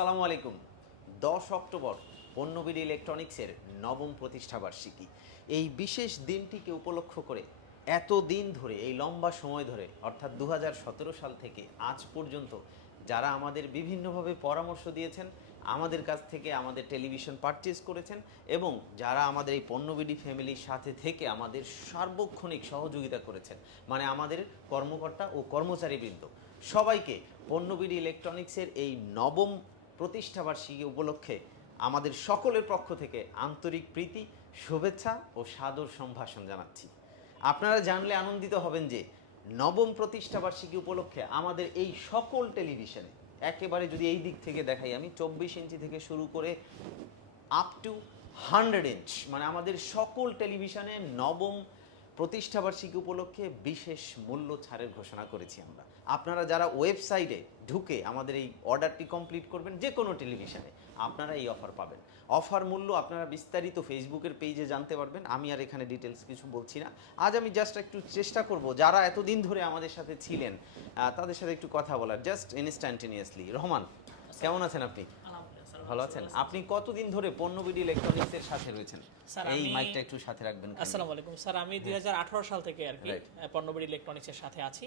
আসসালামু আলাইকুম। দশ অক্টোবর পণ্যবিড়ি ইলেকট্রনিক্সের নবম প্রতিষ্ঠাবার্ষিকী। এই বিশেষ দিনটিকে উপলক্ষ করে এত দিন ধরে, এই লম্বা সময় ধরে, অর্থাৎ দু হাজার সতেরো সাল থেকে আজ পর্যন্ত যারা আমাদের বিভিন্নভাবে পরামর্শ দিয়েছেন, আমাদের কাছ থেকে আমাদের টেলিভিশন পারচেস করেছেন এবং যারা আমাদের এই পণ্যবিডি ফ্যামিলির সাথে থেকে আমাদের সার্বক্ষণিক সহযোগিতা করেছেন মানে আমাদের কর্মকর্তা ও কর্মচারীবৃন্দ, সবাইকে পণ্যবিডি ইলেকট্রনিক্সের এই নবম প্রতিষ্ঠাবার্ষিকী উপলক্ষে আমাদের সকলের পক্ষ থেকে আন্তরিক প্রীতি, শুভেচ্ছা ও সাদর সম্ভাষণ জানাচ্ছি। আপনারা জানলে আনন্দিত হবেন যে নবম প্রতিষ্ঠাবার্ষিকী উপলক্ষে আমাদের এই সকল টেলিভিশনে, একেবারে যদি এই দিক থেকে দেখাই, আমি চব্বিশ ইঞ্চি থেকে শুরু করে আপ টু হান্ড্রেড ইঞ্চ মানে আমাদের সকল টেলিভিশনে নবম প্রতিষ্ঠাবার্ষিকী উপলক্ষে বিশেষ মূল্য ছাড়ের ঘোষণা করেছি আমরা। আপনারা যারা ওয়েবসাইটে ঢুকে আমাদের এই অর্ডারটি কমপ্লিট করবেন, যে কোনো টেলিভিশনে আপনারা এই অফার পাবেন। অফার মূল্য আপনারা বিস্তারিত ফেসবুকের পেজে জানতে পারবেন। আমি আর এখানে ডিটেলস কিছু বলছি না। আজ আমি জাস্ট একটু চেষ্টা করব, যারা এতদিন ধরে আমাদের সাথে ছিলেন তাদের সাথে একটু কথা বলার। Just instantaneously. রহমান, কেমন আছেন আপনি? ভালো আছেন? আপনি কতদিন ধরে পণ্যবিডি ইলেকট্রনিক্সের সাথে রয়েছেন? স্যার, এই মাইকটা একটু সাথে রাখবেন আসসালামু আলাইকুম। স্যার আমি দুই সাল থেকে আর কি. পণ্যবাড়ি ইলেকট্রনিক্সের সাথে আছি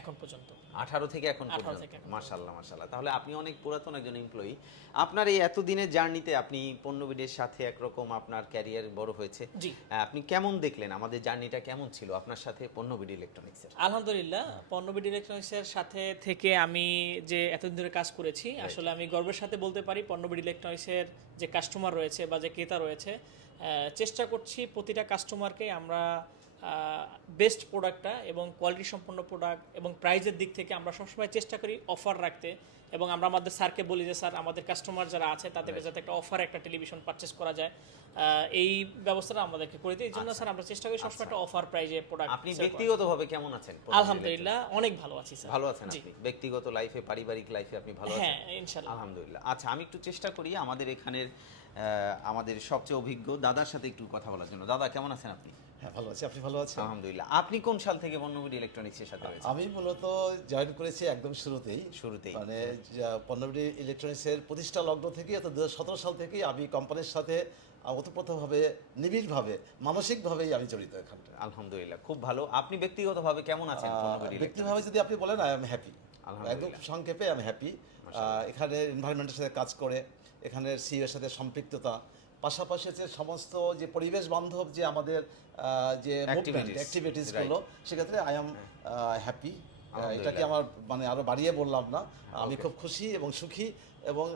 এখন পর্যন্ত। আঠারো থেকে এখন পর্যন্ত। মাশাল্লাহ মাশাল্লাহ তাহলে আপনি অনেক পুরাতন একজন এমপ্লয়ি আপনার এই এতদিনের জার্নিতে আপনি পণ্যবিডের সাথে একরকম আপনার ক্যারিয়ার বড় হয়েছে। জি। আপনি কেমন দেখলেন? আমাদের জার্নিটা কেমন ছিল আপনার সাথে পণ্যবিডি ইলেকট্রনিক্সের আলহামদুলিল্লাহ পণ্যবিডি ইলেকট্রনিক্সের সাথে থেকে আমি যে এতদিন ধরে কাজ করেছি আসলে আমি গর্বের সাথে বলতে পারি পণ্যবিডি ইলেকট্রনিক্সের যে কাস্টমার রয়েছে বা যে ক্রেতা রয়েছে চেষ্টা করছি প্রতিটা কাস্টমারকে আমরা বেস্ট প্রোডাক্টটা এবং কোয়ালিটি সম্পন্ন প্রোডাক্ট এবং প্রাইজের দিক থেকে আমরা সবসময় চেষ্টা করি অফার রাখতে এবং আমরা আমাদের স্যারকে বলি যে স্যার আমাদের কাস্টমার যারা আছে তাদেরকে যাতে একটা অফার একটা টেলিভিশন পারচেস করা যায়। এই ব্যবস্থাটা আমাদেরকে করে দিই। এই জন্য স্যার আমরা চেষ্টা করি সবসময় একটা অফার প্রাইজে প্রোডাক্ট আপনি ব্যক্তিগতভাবে কেমন আছেন আলহামদুলিল্লাহ অনেক ভালো আছি স্যার। ভালো আছেন জি। আপনি? ব্যক্তিগত লাইফে পারিবারিক লাইফে আপনি ভালো আছেন? হ্যাঁ ইনশাল্লাহ আলহামদুলিল্লাহ। আচ্ছা আমি একটু চেষ্টা করি আমাদের এখানের আহ, আমাদের সবচেয়ে অভিজ্ঞ দাদার সাথে একটু কথা বলার জন্য। দাদা কেমন আছেন আপনি? হ্যাঁ ভালো আছি। আপনি ভালো আছেন? আলহামদুলিল্লাহ। আপনি কোন সাল থেকে পণ্যবিডি ইলেকট্রনিক্সের সাথে রয়েছেন? আমি মূলত জয়েন করেছি একদম শুরুতেই। শুরুতেই। মানে পণ্যবিডি ইলেকট্রনিক্সের প্রতিষ্ঠা লগ্ন থেকে অর্থাৎ দু সাল থেকেই আমি কোম্পানির সাথে ওতপ্রোতভাবে নিবিড়ভাবে মানসিকভাবেই আমি জড়িত এখানটা আলহামদুলিল্লাহ খুব ভালো। আপনি ব্যক্তিগতভাবে কেমন আছেন ব্যক্তিভাবে যদি আপনি বলেন আই এম হ্যাপি একদম সংক্ষেপে আমি হ্যাপি এখানে এনভায়রনমেন্টের সাথে কাজ করে এখানে সিও এর সাথে সম্পৃক্ততা পাশাপাশি যে সমস্ত যে পরিবেশ বান্ধব যে আমাদের যে Activities, অ্যাক্টিভিটিসগুলো সেক্ষেত্রে আই এম হ্যাপি। এটাকে আমার মানে আরও বাড়িয়ে বললাম না। আমি খুব খুশি এবং সুখী এবং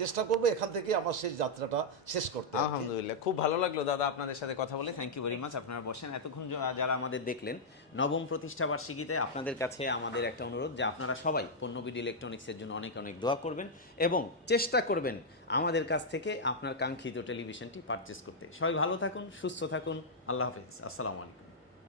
চেষ্টা করব এখান থেকে আমার শেষ যাত্রাটা শেষ করতে আলহামদুলিল্লাহ। খুব ভালো লাগল দাদা আপনাদের সাথে কথা বলে। থ্যাংক ইউ ভেরি মাচ আপনারা বসেন। এতক্ষণ যারা আমাদের দেখলেন নবম প্রতিষ্ঠা বার্ষিকীতে আপনাদের কাছে আমাদের একটা অনুরোধ যে আপনারা সবাই পণ্যবিডি ইলেকট্রনিক্সের জন্য অনেক অনেক দোয়া করবেন এবং চেষ্টা করবেন আমাদের কাছ থেকে আপনার কাঙ্ক্ষিত টেলিভিশনটি পারচেস করতে। সবাই ভালো থাকুন সুস্থ থাকুন। আল্লাহ হাফেজ। আসসালামু আলাইকুম।